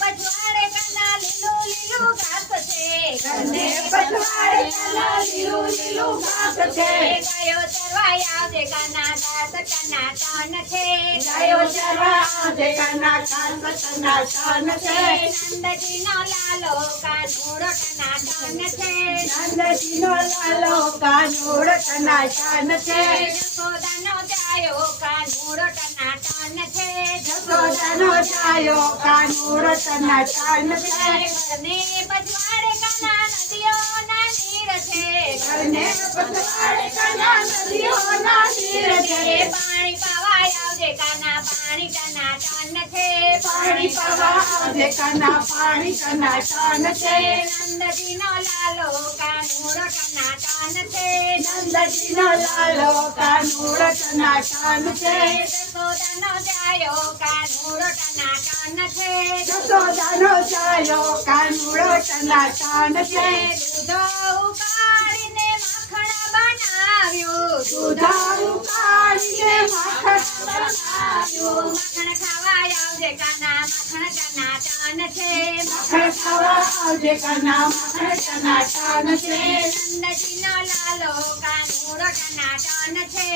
પછવાડે કના લીલું લીલું ઘાસ છે પછવાડે કના લીલું લીલું ઘાસ છે. ગાયો ચરવાઈ આવજે કના ઘાસ ટનાટન છે. ગાયો ચરવા આવજે કના કાન ટનાટન છે. નંદજીનો લાલો કાનુડો ટનાટન છે. નંદજીનો લાલો કાનુડો ટનાટન છે. યશોદાનો જાયો કાનુડો ટનાટન છે. યશોદાનો છાયો કાનુડો ટનાટન છે. ઘરને પછવાડે કના નદીઓના નીર પાણી પાવાય આવજે કાના પાણી ટનાટન છે. પાણી પવા આવજે કના પાણી ટનાટન છે. નંદજીનો લાલો કાનુડો છે. નંદજીનો લાલો કાનુડો ટનાટન છે. યશોદાનો જાયો કાનુડો ટનાટન છે. કાનુડો દૂધ આવજે કાના માખણ ટનાટન છે માખણ ખાવા આવજે કના માખણ ટનાટન છે. નંદજીનો લાલો કાનુડો ટનાટન છે.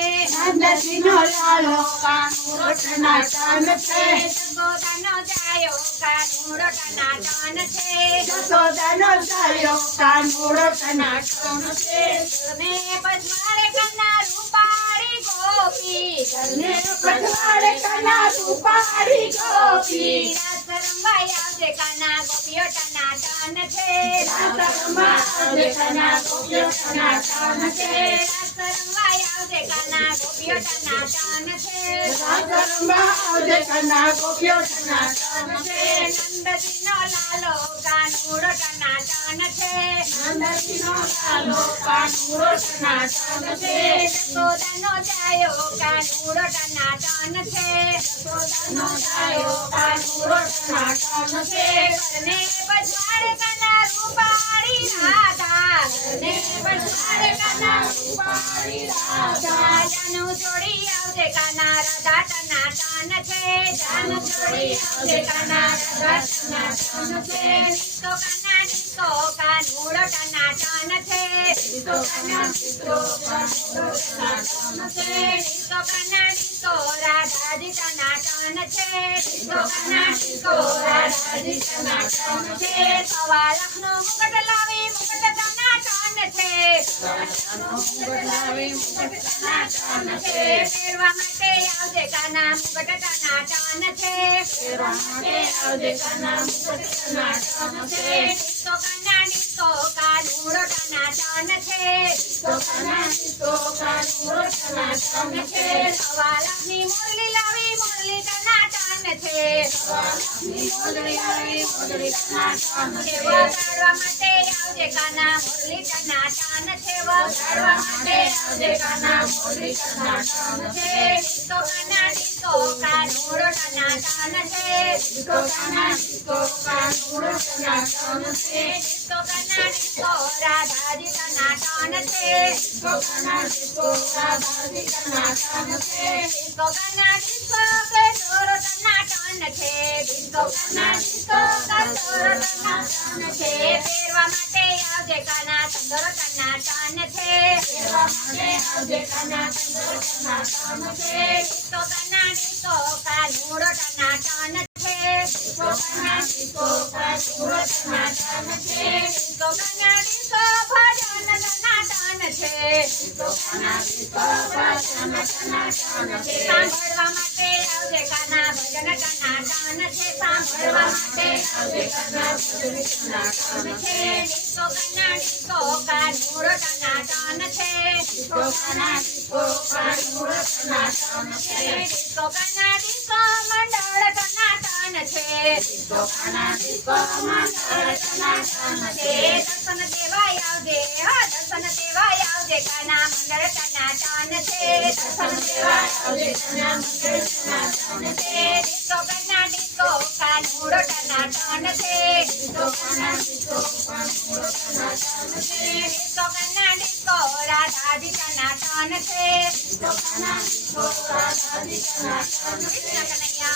નંદજીનો લાલો કાનુડો ટનાટન છે. યશોદાનો જાયો કાનુડો ટનાટન છે. યશોદાનો છાયો કાનુડો ટનાટન છે. તમે પછવાડે કના રૂપાળી ગોપી. ઘરને પછવાડે કના રૂપાળી ગોપી. ગોપીઓ ટનાટન છે રાતરમાં આવજે કના ગોપીઓ ટનાટન છે રાસ રંગાઈ આવજે કાના ગોપીઓ ટનાટન છે રાતરમાં આવજે કના ગોપીઓ ટનાટન છે નંદજીનો લાલો કાનુડો ટનાટન છે નંદજીનો લાલો કાનુડો ટનાટન છે યશોદાનો જાયો કાનુડો ટનાટન છે યશોદાનો છાયો કાનુડો ટનાટન છે ઘરને બજાર કના છે. આવજે કાના છે. ડિસ્કો કાનુડો છે કાના કાનુડો ટનાટન છે. ડિસ્કો કાના રાધાજી ટનાટન છે ડિસ્કો કાના ડિસ્કો રાધાજી ટનાટન છે સવા લાખનો મુકટ લાવી મુકટ ટનાટન છે. મુગટ મુગટ પહેરવા માટે આવજે કાના મુકટ ટનાટન છે. પહેરવા માટે આવજે કના મુગટ કાના ડિસ્કો છે. ડિસ્કો કાના મુરલી લાવી મુરલી સવાલાની માટે આવજે કાના મુરલી છે. વગાડવા કાના મોગળી ટનાટન કાના ડિસ્કો છે. ડિસ્કો કાના ડિસ્કો કાનુડો રાધાજી ટનાટન છે કાના ડિસ્કો રાધાજી ટનાટન છે ડિસ્કો માટે આવજે સાંભળવા માટે આવજે કાના ભજન ટનાટન છે સાંભળવા માટે આવજે કના ભજન ટનાટન છે તો કાના તો કાનુડો ડિસ્કો કાના ડિસ્કો કાનુડો છે ડિસ્કો કાના ડિસ્કો છે ડિસ્કો કાના ડિસ્કો છે દર્શન દેવાય આવજે હા દર્શન દેવાય આવજે કાના મંડળ ટનાટન છે દર્શન દેવાય આવજે કના મંડળ ટનાટન છે ડિસ્કો કાના ડિસ્કો ડિસ્કો કાનુડો ટનાટન છે ડિસ્કો કના ડિસ્કો છે ડિસ્કો કના రాధిక నాటానకే కనయ్యా